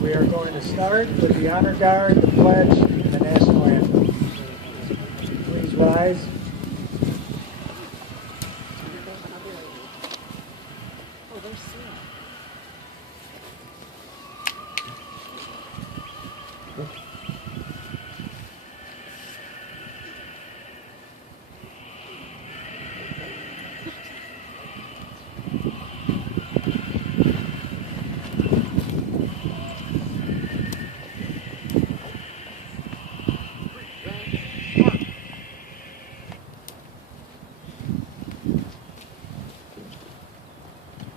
We are going to start with the honor guard, the pledge, and the national anthem. Please rise.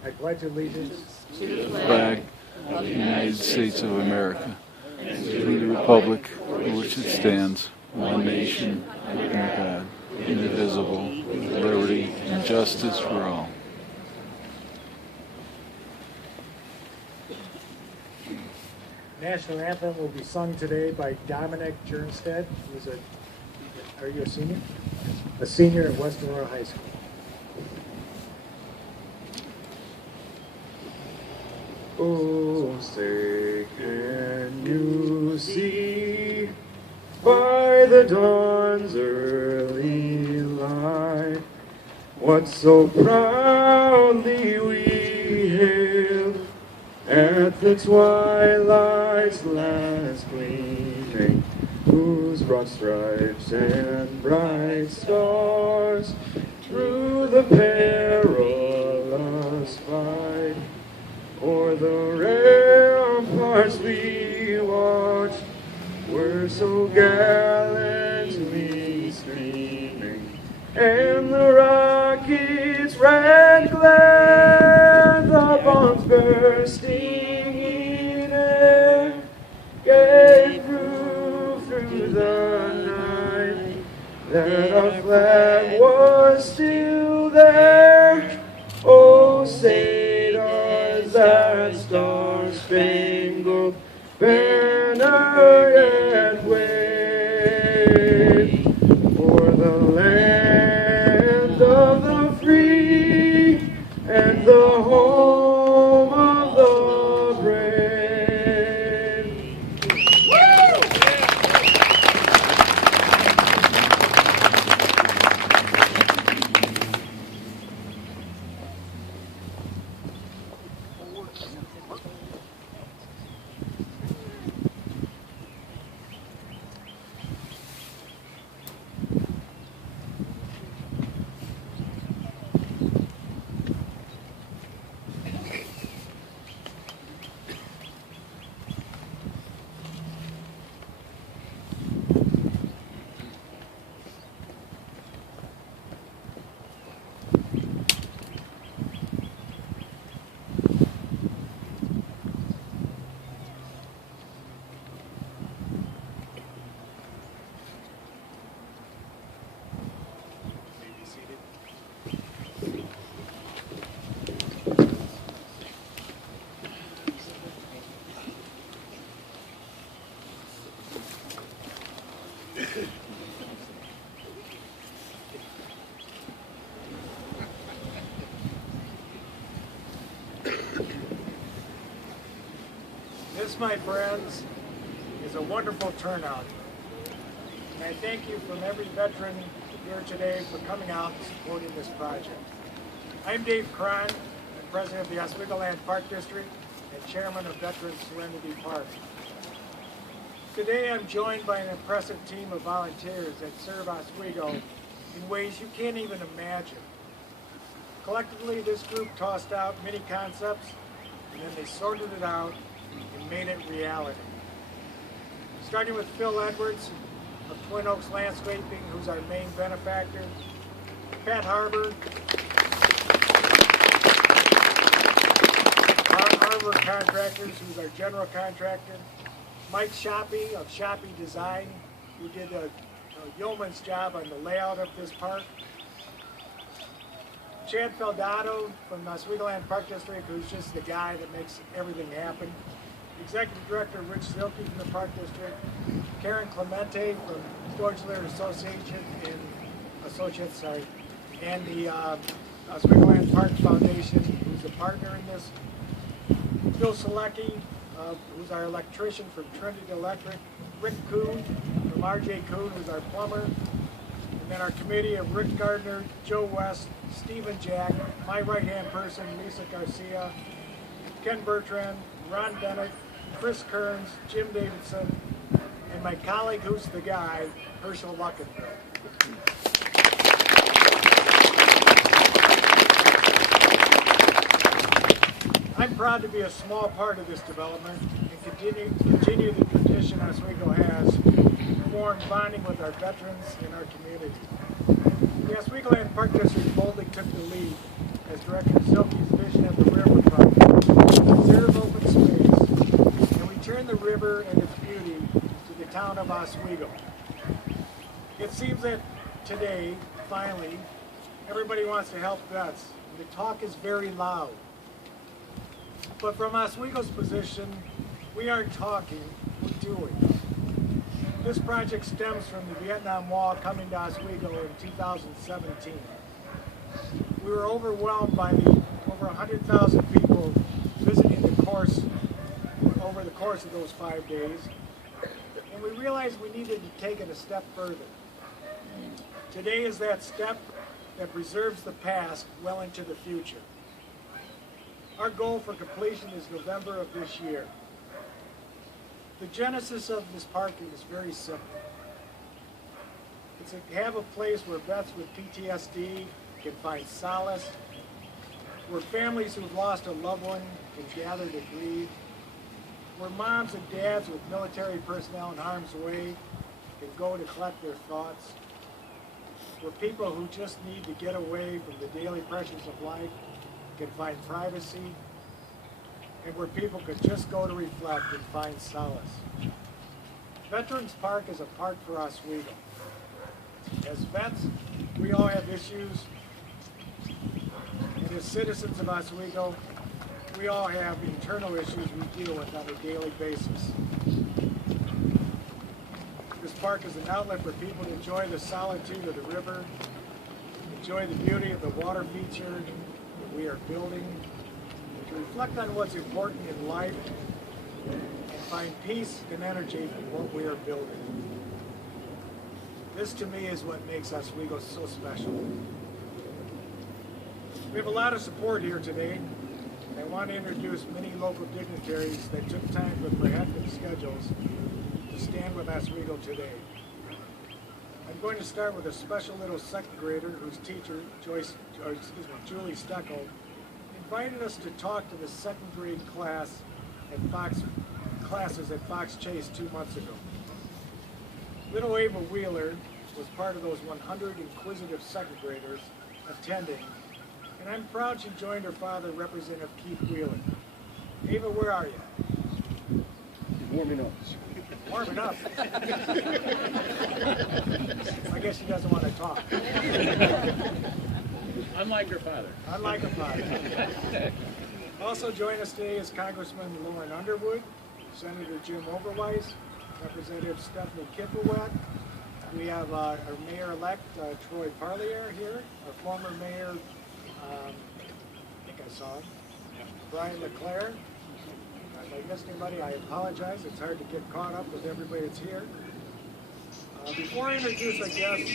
I pledge allegiance to the flag of the United States of America, and to the republic for which it stands, one nation, under God, indivisible, with liberty and justice for all. National anthem will be sung today by Dominic Jernstedt, are you a senior? A senior at West Aurora High School. Oh, say can you see by the dawn's early light what so proudly we hailed at the twilight's last gleaming, whose broad stripes and bright stars through the perilous fight o'er the ramparts we watched were so gallantly streaming, and the rockets' red glare, the bombs bursting in air, gave proof through the night that our flag was still there. Oh, say does that star-spangled banner yet wave for the land of the free and the home of the brave? This, my friends, is a wonderful turnout. And I thank you from every veteran here today for coming out and supporting this project. I'm Dave Cron. I'm president of the Oswego Park District and chairman of Veterans Serenity Park. Today I'm joined by an impressive team of volunteers that serve Oswego in ways you can't even imagine. Collectively, this group tossed out many concepts, and then they sorted it out and made it reality. Starting with Phil Edwards of Twin Oaks Landscaping, who's our main benefactor, Pat Harbor, Harbor Contractors, who's our general contractor, Mike Shoppy of Shoppy Design, who did a yeoman's job on the layout of this park, Chad Feldato from Oswego Park District, who's just the guy that makes everything happen, Executive Director Rich Silke from the Park District, Karen Clemente from Storage Layer Association and Associates, and the Oswego Park Foundation, who's a partner in this, Phil Selecki who's our electrician from Trinity Electric, Rick Kuhn from RJ Kuhn, who's our plumber, and then our committee of Rick Gardner, Joe West, Stephen Jack, my right-hand person, Lisa Garcia, Ken Bertrand, Ron Bennett, Chris Kearns, Jim Davidson, and my colleague who's the guy, Herschel Luckenbill. I'm proud to be a small part of this development and continue the tradition Oswego has formed bonding with our veterans in our community. The Oswego Land Park District boldly took the lead as Director Zilke's vision of the riverfront to preserve open space, and we turned the river and its beauty to the town of Oswego. It seems that today, finally, everybody wants to help vets, and the talk is very loud. But from Oswego's position, we aren't talking, we're doing. This project stems from the Vietnam Wall coming to Oswego in 2017. We were overwhelmed by the over 100,000 people visiting the course over the course of those 5 days, and we realized we needed to take it a step further. Today is that step that preserves the past well into the future. Our goal for completion is November of this year. The genesis of this park is very simple. It's to have a place where vets with PTSD can find solace, where families who've lost a loved one can gather to grieve, where moms and dads with military personnel in harm's way can go to collect their thoughts, where people who just need to get away from the daily pressures of life can find privacy, and where people could just go to reflect and find solace. Veterans Park is a park for Oswego. As vets, we all have issues, and as citizens of Oswego, we all have internal issues we deal with on a daily basis. This park is an outlet for people to enjoy the solitude of the river, enjoy the beauty of the water feature that we are building, to reflect on what's important in life, and find peace and energy in what we are building. This to me is what makes Oswego so special. We have a lot of support here today. I want to introduce many local dignitaries that took time with their hectic schedules to stand with Oswego today. I'm going to start with a special little second grader whose teacher, Julie Steckel, invited us to talk to the second grade classes at Fox Chase 2 months ago. Little Ava Wheeler was part of those 100 inquisitive second graders attending, and I'm proud she joined her father, Representative Keith Wheeler. Ava, where are you? Warming up. Warming up? I guess she doesn't want to talk. Unlike her father. Unlike her father. Also joining us today is Congressman Lauren Underwood, Senator Jim Overweiss, Representative Stephanie Kipowet. We have our Mayor-elect Troy Parlier here, our former Mayor, I think I saw him, Brian LeClaire. If I missed anybody, I apologize. It's hard to get caught up with everybody that's here. Before I introduce our guests,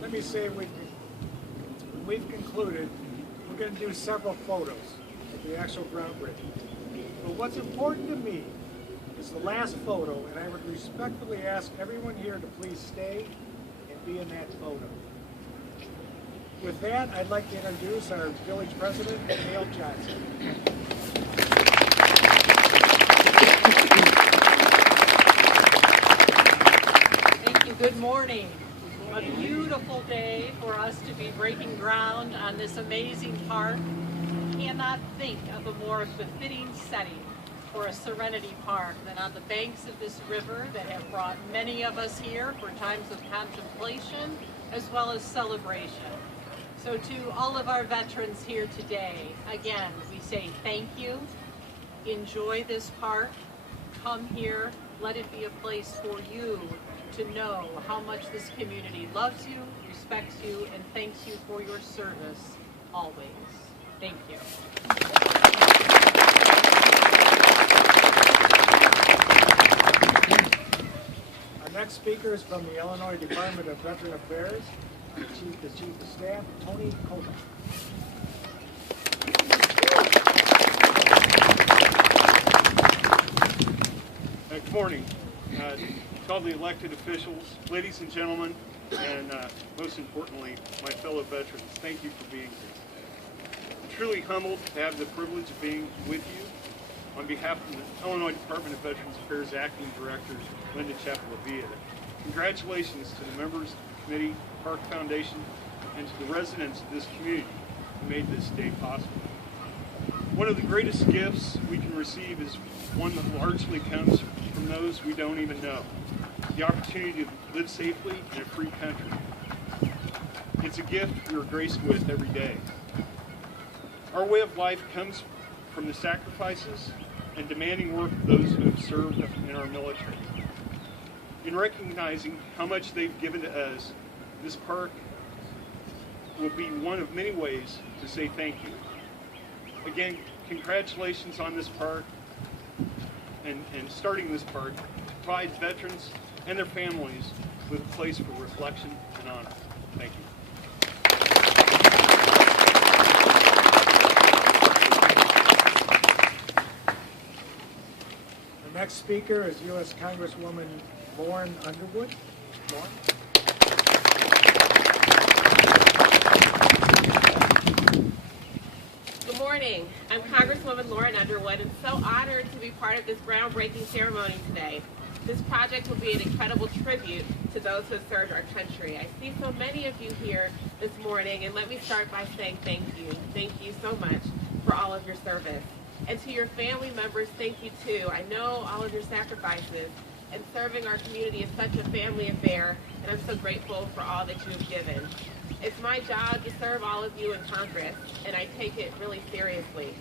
let me say we've concluded we're going to do several photos of the actual groundbreaking. But what's important to me is the last photo, and I would respectfully ask everyone here to please stay and be in that photo. With that, I'd like to introduce our village president, Dale Johnson. Thank you. Good morning. A beautiful day for us to be breaking ground on this amazing park. Cannot think of a more befitting setting for a Serenity Park than on the banks of this river that have brought many of us here for times of contemplation as well as celebration. So to all of our veterans here today, again, we say thank you. Enjoy this park. Come here. Let it be a place for you to know how much this community loves you, respects you, and thanks you for your service always. Thank you. speaker is from the Illinois Department of Veteran Affairs, the Chief of Staff, Tony Colton. Good morning to all the elected officials, ladies and gentlemen, and most importantly, my fellow veterans. Thank you for being here. I'm truly humbled to have the privilege of being with you. On behalf of the Illinois Department of Veterans Affairs Acting Director, Linda Chapalavia, congratulations to the members of the committee, Park Foundation, and to the residents of this community who made this day possible. One of the greatest gifts we can receive is one that largely comes from those we don't even know. The opportunity to live safely in a free country. It's a gift we are graced with every day. Our way of life comes from the sacrifices and demanding work of those who have served in our military. In recognizing how much they've given to us, this park will be one of many ways to say thank you. Again, congratulations on this park and starting this park to provide veterans and their families with a place for reflection and honor. Thank you. The next speaker is U.S. Congresswoman Lauren Underwood. Lauren? Good morning. I'm Congresswoman Lauren Underwood and so honored to be part of this groundbreaking ceremony today. This project will be an incredible tribute to those who have served our country. I see so many of you here this morning, and let me start by saying thank you. Thank you so much for all of your service. And to your family members, thank you too. I know all of your sacrifices, and serving our community is such a family affair, and I'm so grateful for all that you have given. It's my job to serve all of you in Congress, and I take it really seriously.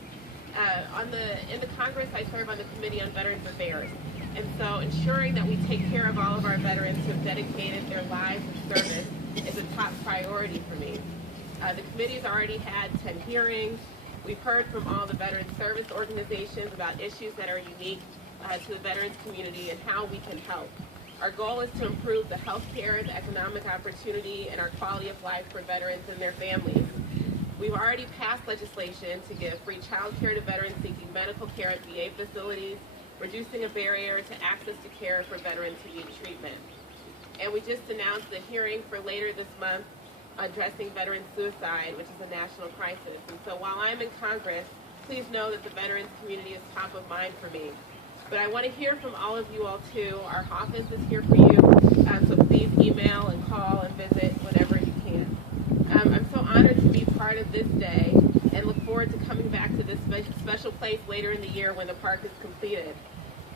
In the Congress, I serve on the Committee on Veterans Affairs, and so ensuring that we take care of all of our veterans who have dedicated their lives in service is a top priority for me. The committee's already had 10 hearings. We've heard from all the veteran service organizations about issues that are unique to the veterans community and how we can help. Our goal is to improve the health care, the economic opportunity, and our quality of life for veterans and their families. We've already passed legislation to give free child care to veterans seeking medical care at VA facilities, reducing a barrier to access to care for veterans who need treatment. And we just announced a hearing for later this month addressing veteran suicide, which is a national crisis. And so while I'm in Congress, please know that the veterans community is top of mind for me. But I want to hear from all of you all too. Our office is here for you, so please email and call and visit whenever you can. I'm so honored to be part of this day and look forward to coming back to this special place later in the year when the park is completed.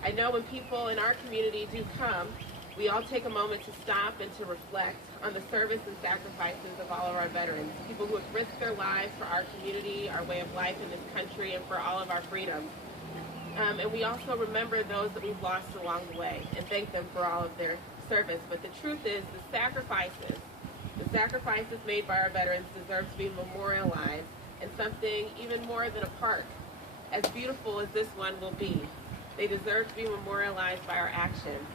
I know when people in our community do come, we all take a moment to stop and to reflect on the service and sacrifices of all of our veterans, people who have risked their lives for our community, our way of life in this country, and for all of our freedoms. And we also remember those that we've lost along the way and thank them for all of their service. But the truth is the sacrifices made by our veterans deserve to be memorialized in something even more than a park. As beautiful as this one will be, they deserve to be memorialized by our actions.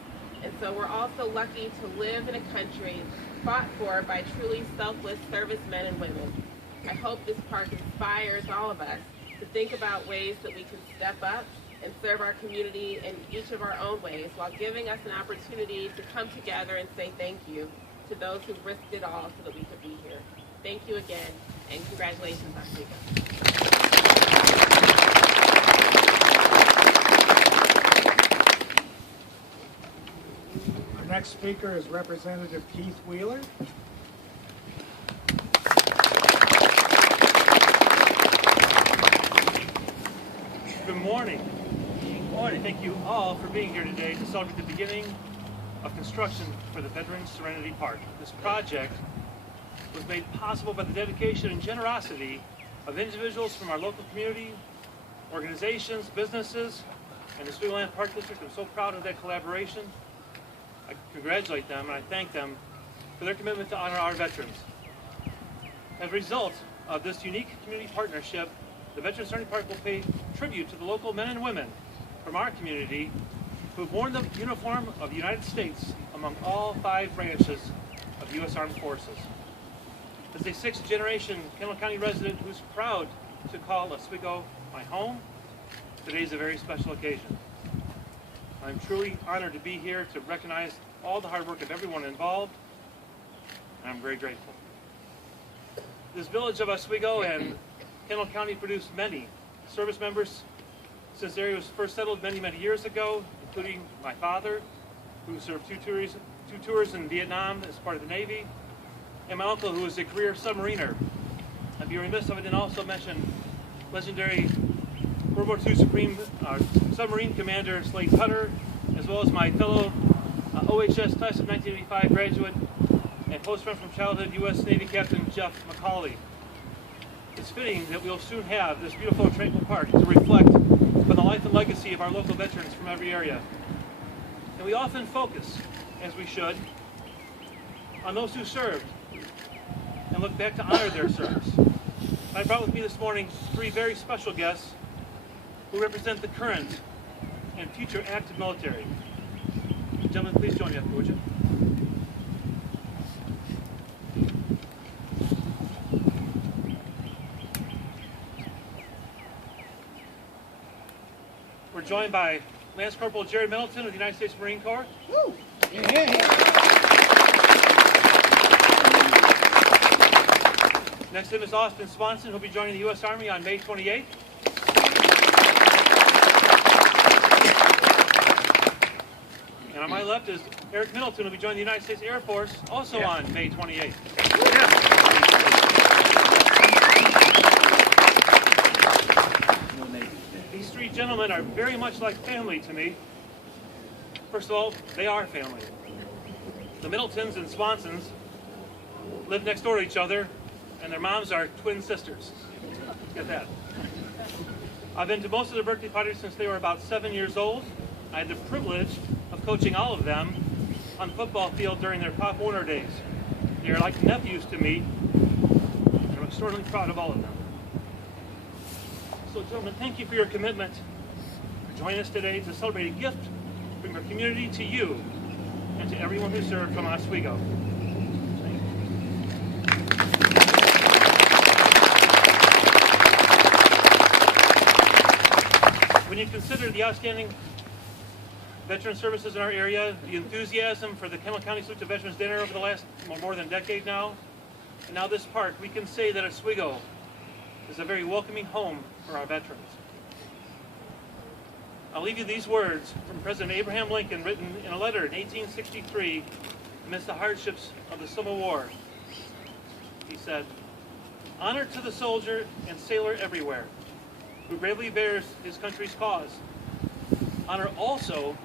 And so we're also lucky to live in a country fought for by truly selfless servicemen and women. I hope this park inspires all of us to think about ways that we can step up and serve our community in each of our own ways while giving us an opportunity to come together and say thank you to those who risked it all so that we could be here. Thank you again, and congratulations, Oswego. Our next speaker is Representative Keith Wheeler. Good morning. Good morning. Thank you all for being here today to celebrate the beginning of construction for the Veterans Serenity Park. This project was made possible by the dedication and generosity of individuals from our local community, organizations, businesses, and the Oswego Land Park District. I'm so proud of that collaboration. I congratulate them and I thank them for their commitment to honor our veterans. As a result of this unique community partnership, the Veterans Serenity Park will pay tribute to the local men and women from our community who have worn the uniform of the United States among all 5 branches of the U.S. Armed Forces. As a 6th-generation Kendall County resident who's proud to call Oswego my home, today is a very special occasion. I'm truly honored to be here to recognize all the hard work of everyone involved, and I'm very grateful. This village of Oswego and Kendall County produced many service members since the area was first settled many, many years ago, including my father, who served 2 tours in Vietnam as part of the Navy, and my uncle, who was a career submariner. I'd be remiss if I didn't also mention legendary World War II submarine commander Slade Cutter, as well as my fellow OHS class of 1985 graduate and close friend from childhood, U.S. Navy Captain Jeff McCauley. It's fitting that we'll soon have this beautiful tranquil park to reflect on the life and legacy of our local veterans from every area. And we often focus, as we should, on those who served and look back to honor their service. I brought with me this morning 3 very special guests who represent the current and future active military. Gentlemen, please join me up, would you? We're joined by Lance Corporal Jerry Middleton of the United States Marine Corps. Woo! Yeah. Next to him is Austin Swanson, who'll be joining the U.S. Army on May 28th. And on my left is Eric Middleton, who'll be joining the United States Air Force, also on May 28th. These 3 gentlemen are very much like family to me. First of all, they are family. The Middletons and Swansons live next door to each other, and their moms are twin sisters. Get that. I've been to most of their birthday parties since they were about 7 years old. I had the privilege of coaching all of them on the football field during their Pop Warner days. They are like nephews to me, and I'm extraordinarily proud of all of them. So, gentlemen, thank you for your commitment to join us today to celebrate a gift from our community to you and to everyone who served from Oswego. When you consider the outstanding veteran services in our area, the enthusiasm for the Kendall County Salute to Veterans Dinner over the last more than a decade now, and now this park, we can say that Oswego is a very welcoming home for our veterans. I'll leave you these words from President Abraham Lincoln, written in a letter in 1863 amidst the hardships of the Civil War. He said, "Honor to the soldier and sailor everywhere, who bravely bears his country's cause. Honor also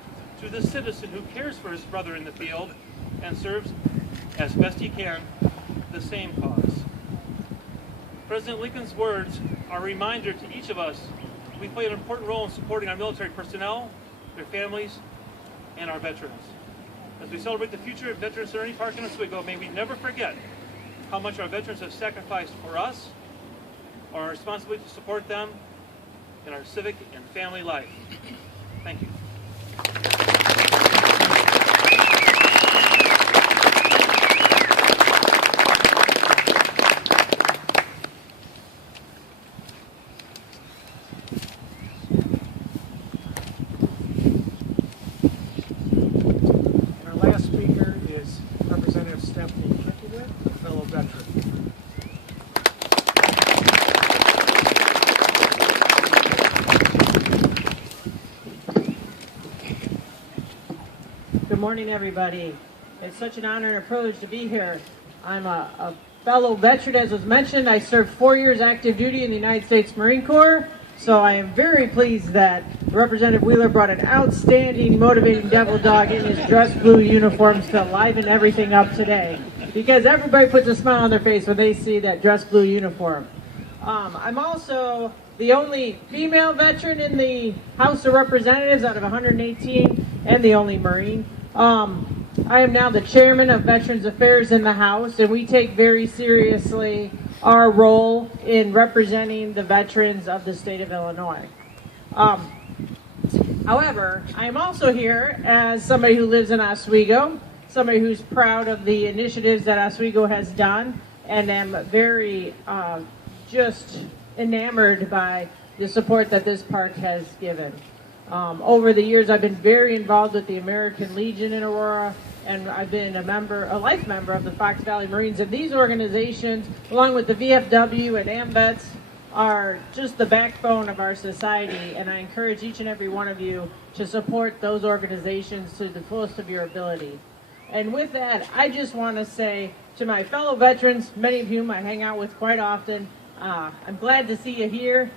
to the citizen who cares for his brother in the field and serves as best he can the same cause." President Lincoln's words are a reminder to each of us we play an important role in supporting our military personnel, their families, and our veterans. As we celebrate the future of Veteran Serenity Park in Oswego, may we never forget how much our veterans have sacrificed for us, our responsibility to support them in our civic and family life. Thank you. Our last speaker is Representative Stephanie Kittiewicz, a fellow veteran. Good morning, everybody. It's such an honor and a privilege to be here. I'm a fellow veteran, as was mentioned. I served 4 years active duty in the United States Marine Corps, so I am very pleased that Representative Wheeler brought an outstanding, motivating devil dog in his dress blue uniforms to liven everything up today, because everybody puts a smile on their face when they see that dress blue uniform. I'm also the only female veteran in the House of Representatives out of 118, and the only Marine. I am now the chairman of Veterans Affairs in the House, and we take very seriously our role in representing the veterans of the state of Illinois. However, I am also here as somebody who lives in Oswego, somebody who's proud of the initiatives that Oswego has done, and am very just enamored by the support that this park has given. Over the years, I've been very involved with the American Legion in Aurora, and I've been a life member of the Fox Valley Marines. And these organizations, along with the VFW and AMVETS, are just the backbone of our society. And I encourage each and every one of you to support those organizations to the fullest of your ability. And with that, I just want to say to my fellow veterans, many of whom I hang out with quite often, I'm glad to see you here.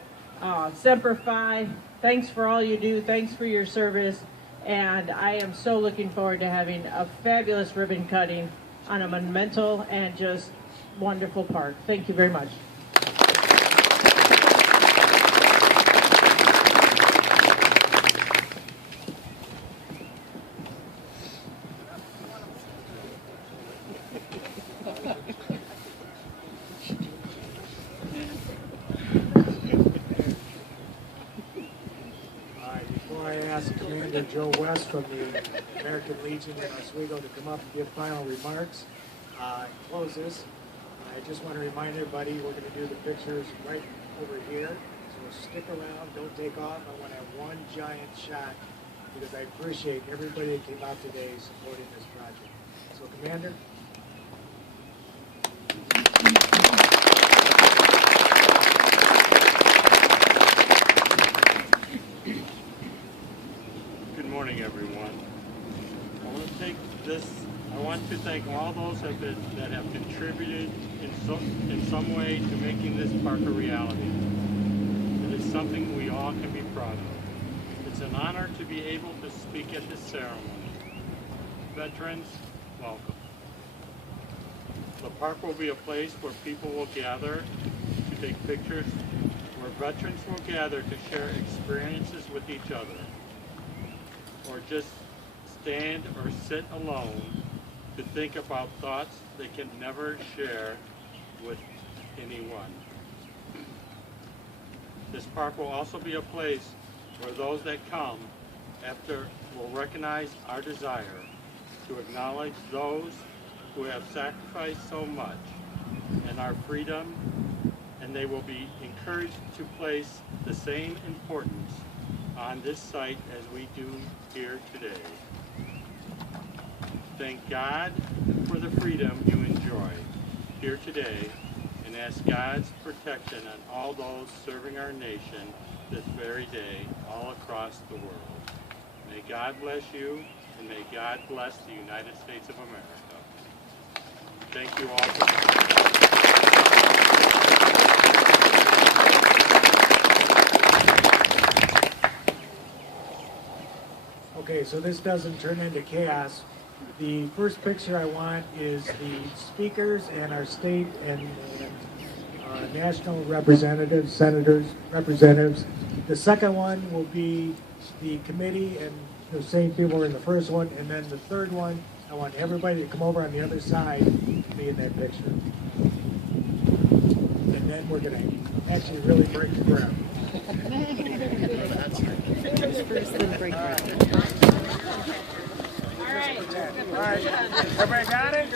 Semper Fi, thanks for all you do, thanks for your service, and I am so looking forward to having a fabulous ribbon cutting on a monumental and just wonderful park. Thank you very much. Commander Joe West from the American Legion in Oswego to come up and give final remarks and close this. I just want to remind everybody we're going to do the pictures right over here, so stick around, don't take off. I want to have one giant shot because I appreciate everybody that came out today supporting this project. So Commander. Good morning, everyone. I want to thank all those that have contributed in some way to making this park a reality. It is something we all can be proud of. It's an honor to be able to speak at this ceremony. Veterans, welcome. The park will be a place where people will gather to take pictures, where veterans will gather to share experiences with each other, or just stand or sit alone to think about thoughts they can never share with anyone. This park will also be a place where those that come after will recognize our desire to acknowledge those who have sacrificed so much and our freedom, and they will be encouraged to place the same importance on this site as we do here today. Thank God for the freedom you enjoy here today, and ask God's protection on all those serving our nation this very day all across the world. May God bless you, and may God bless the United States of America. Thank you all for Okay, so this doesn't turn into chaos. The first picture I want is the speakers and our state and national representatives, senators, representatives. The second one will be the committee, and the same people are in the first one. And then the third one, I want everybody to come over on the other side and be in that picture. And then we're going to actually really break the ground. All right. Everybody got it?